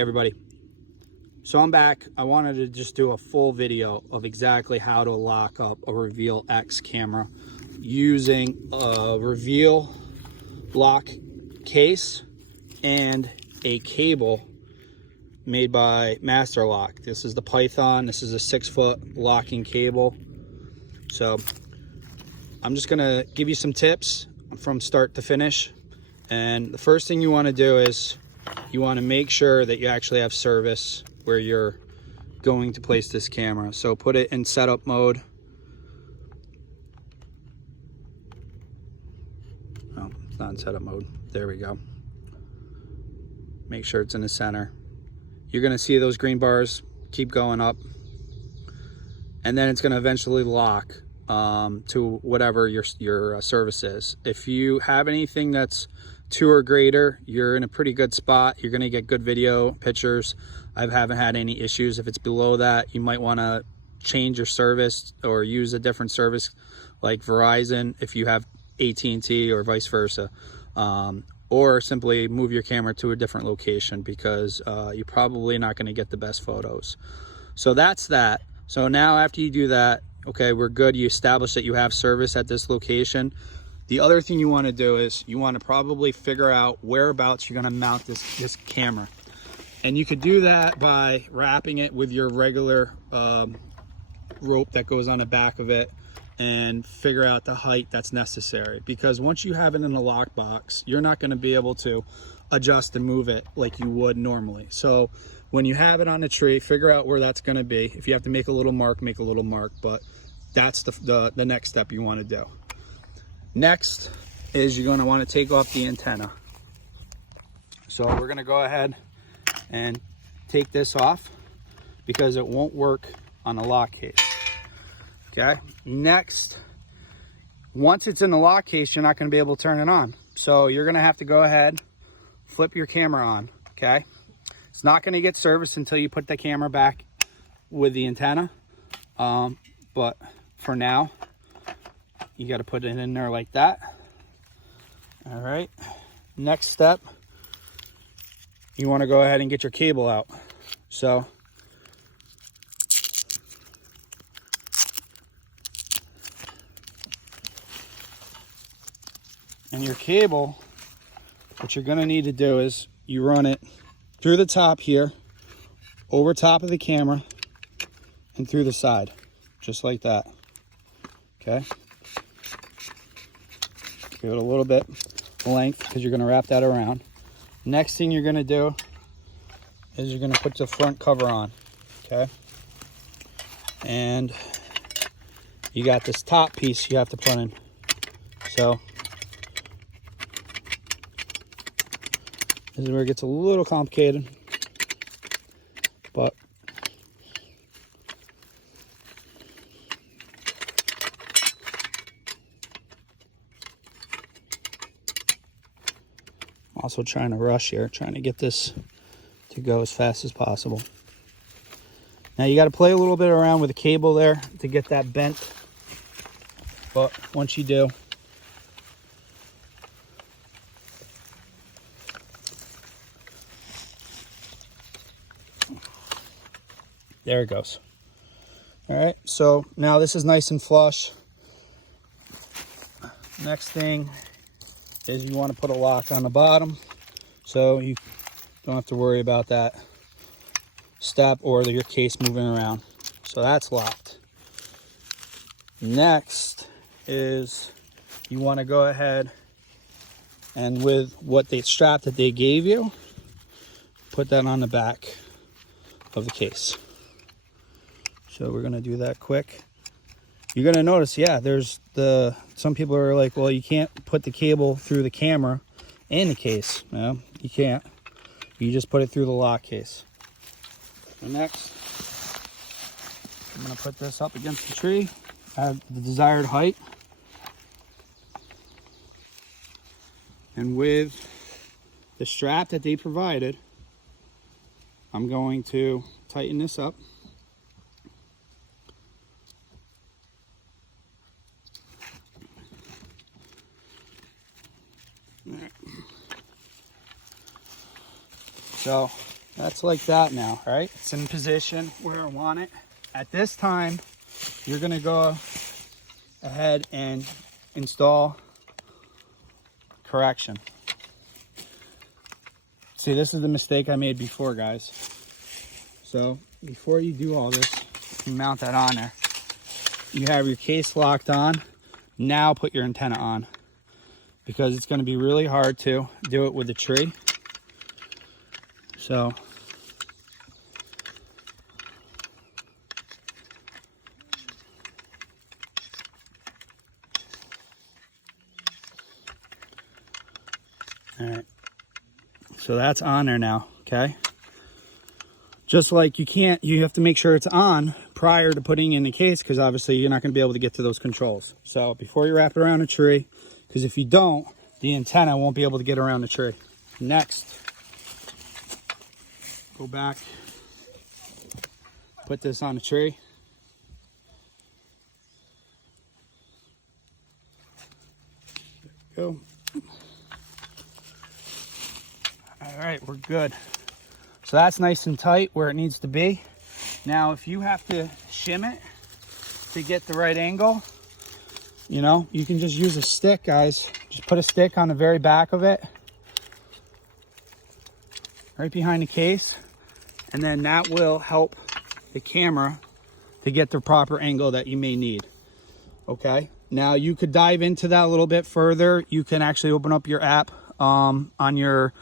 Everybody, so I'm back. I wanted to just do a full video of exactly how to lock up a Reveal X camera using a Reveal lock case and a cable made by Master Lock. This is the Python. This is a 6-foot locking cable. So I'm just gonna give you some tips from start to finish. And the first thing you want to do is you want to make sure that you actually have service where you're going to place this camera. So put it in setup mode. Oh, it's not in setup mode. There we go. Make sure it's in the center. You're going to see those green bars keep going up. And then it's going to eventually lock to whatever your service is. If you have anything that's 2 or greater, you're in a pretty good spot. You're going to get good video pictures. I haven't had any issues. If it's below that, you might want to change your service or use a different service like Verizon if you have AT&T or vice versa, or simply move your camera to a different location because you're probably not going to get the best photos. So that's that. So now after you do that, okay, we're good. You establish that you have service at this location. The other thing you want to do is you want to probably figure out whereabouts you're going to mount this camera. And you could do that by wrapping it with your regular rope that goes on the back of it and figure out the height that's necessary. Because once you have it in a lock box, you're not going to be able to adjust and move it like you would normally. So when you have it on the tree, figure out where that's going to be. If you have to make a little mark, make a little mark. But that's the next step you want to do. Next is you're going to want to take off the antenna. So we're going to go ahead and take this off because it won't work on a lock case. Okay. Next, once it's in the lock case, you're not going to be able to turn it on. So you're going to have to go ahead, flip your camera on. Okay. It's not going to get serviced until you put the camera back with the antenna. But for now, you got to put it in there like that. All right. Next step, you want to go ahead and get your cable out. So and your cable, what you're going to need to do is you run it through the top here, over top of the camera, and through the side, just like that. Okay. Give it a little bit of length because you're going to wrap that around. Next thing you're going to do is you're going to put the front cover on. Okay. And you got this top piece you have to put in. So this is where it gets a little complicated, but also trying to rush here, trying to get this to go as fast as possible. Now you got to play a little bit around with the cable there to get that bent, but once you do, there it goes. All right, so now this is nice and flush. Next thing is you want to put a lock on the bottom so you don't have to worry about that step or your case moving around. So that's locked. Next is you want to go ahead and with what the strap that they gave you, put that on the back of the case. So we're going to do that quick. You're going to notice, yeah, some people are like, well, you can't put the cable through the camera in the case. No, you can't. You just put it through the lock case. And next, I'm going to put this up against the tree at the desired height. And with the strap that they provided, I'm going to tighten this up. So That's like that now, right? It's in position where I want it. At this time, you're gonna go ahead and install correction. See, this is the mistake I made before, guys. So before you do all this, you mount that on there. You have your case locked on. Now put your antenna on, because it's going to be really hard to do it with the tree. So all right, so that's on there now. Okay, just like you have to make sure it's on prior to putting in the case, because obviously you're not going to be able to get to those controls. So before you wrap it around a tree, because if you don't, the antenna won't be able to get around the tree. Next, go back, put this on the tree. There we go. All right, we're good. So that's nice and tight where it needs to be. Now, if you have to shim it to get the right angle, you know, you can just use a stick, guys. Just put a stick on the very back of it, right behind the case, and then that will help the camera to get the proper angle that you may need. Okay, now you could dive into that a little bit further. You can actually open up your app on your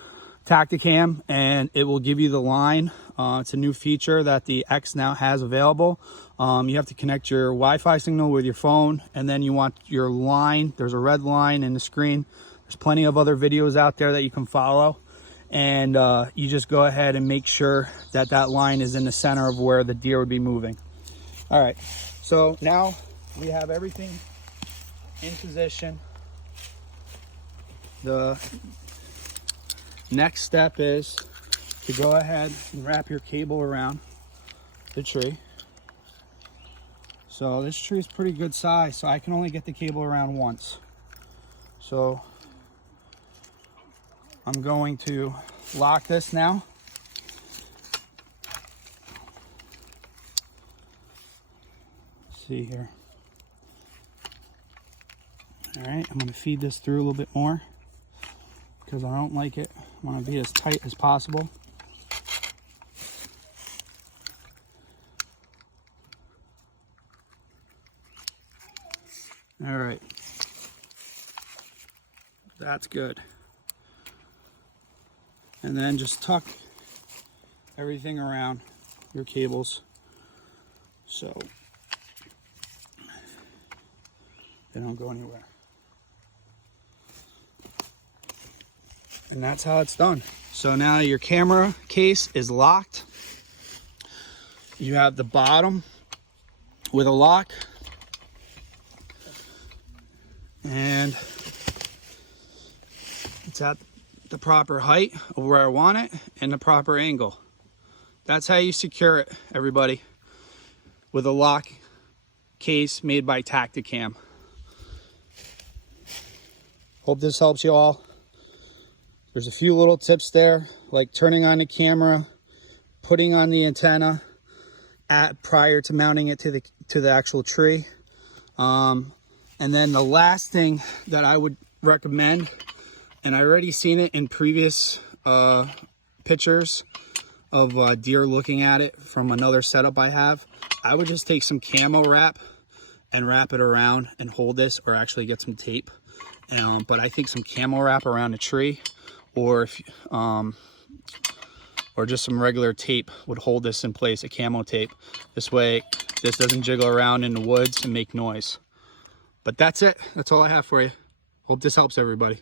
Tactacam, and it will give you the line. It's a new feature that the X now has available. You have to connect your Wi-Fi signal with your phone, and then you want your line. There's a red line in the screen. There's plenty of other videos out there that you can follow, and you just go ahead and make sure that that line is in the center of where the deer would be moving. All right, so now we have everything in position. The next step is to go ahead and wrap your cable around the tree. So this tree is pretty good size, so I can only get the cable around once. So I'm going to lock this now. Let's see here. All right, I'm going to feed this through a little bit more, because I don't like it. I want to be as tight as possible. All right, that's good. And then just tuck everything around your cables so they don't go anywhere. And that's how it's done. So now your camera case is locked. You have the bottom with a lock, and it's at the proper height of where I want it and the proper angle. That's how you secure it, everybody, with a lock case made by Tactacam. Hope this helps you all. There's a few little tips there, like turning on the camera, putting on the antenna prior to mounting it to the actual tree. And then the last thing that I would recommend, and I already seen it in previous pictures of deer looking at it from another setup I have, I would just take some camo wrap and wrap it around and hold this, or actually get some tape. But I think some camo wrap around a tree, or just some regular tape would hold this in place, a camo tape. This way this doesn't jiggle around in the woods and make noise. But that's it. That's all I have for you. Hope this helps everybody.